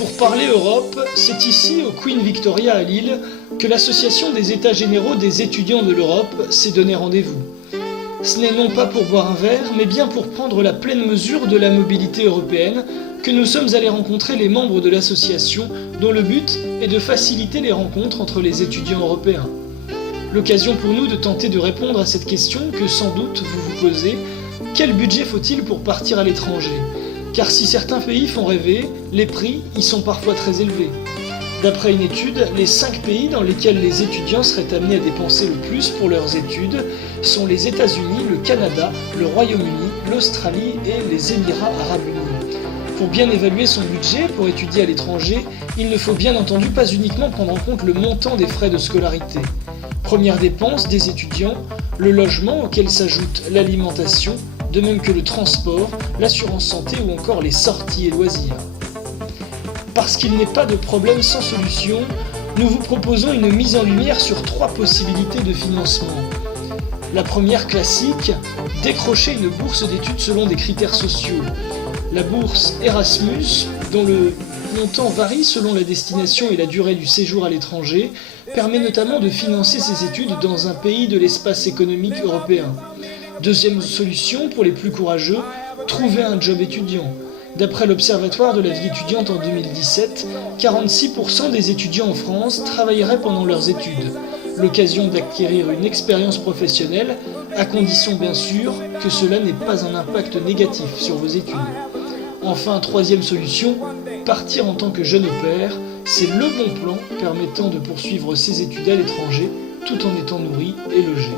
Pour parler Europe, c'est ici, au Queen Victoria à Lille, que l'Association des États généraux des étudiants de l'Europe s'est donné rendez-vous. Ce n'est non pas pour boire un verre, mais bien pour prendre la pleine mesure de la mobilité européenne que nous sommes allés rencontrer les membres de l'association dont le but est de faciliter les rencontres entre les étudiants européens. L'occasion pour nous de tenter de répondre à cette question que sans doute vous vous posez, quel budget faut-il pour partir à l'étranger ? Car si certains pays font rêver, les prix y sont parfois très élevés. D'après une étude, les 5 pays dans lesquels les étudiants seraient amenés à dépenser le plus pour leurs études sont les États-Unis, le Canada, le Royaume-Uni, l'Australie et les Émirats arabes unis. Pour bien évaluer son budget pour étudier à l'étranger, il ne faut bien entendu pas uniquement prendre en compte le montant des frais de scolarité. Première dépense des étudiants, le logement auquel s'ajoute l'alimentation, de même que le transport, l'assurance santé ou encore les sorties et loisirs. Parce qu'il n'est pas de problème sans solution, nous vous proposons une mise en lumière sur 3 possibilités de financement. La première classique, décrocher une bourse d'études selon des critères sociaux. La bourse Erasmus, dont le montant varie selon la destination et la durée du séjour à l'étranger, permet notamment de financer ses études dans un pays de l'espace économique européen. Deuxième solution, pour les plus courageux, trouver un job étudiant. D'après l'Observatoire de la vie étudiante en 2017, 46% des étudiants en France travailleraient pendant leurs études. L'occasion d'acquérir une expérience professionnelle, à condition bien sûr que cela n'ait pas un impact négatif sur vos études. Enfin, troisième solution, partir en tant que jeune au pair, c'est le bon plan permettant de poursuivre ses études à l'étranger tout en étant nourri et logé.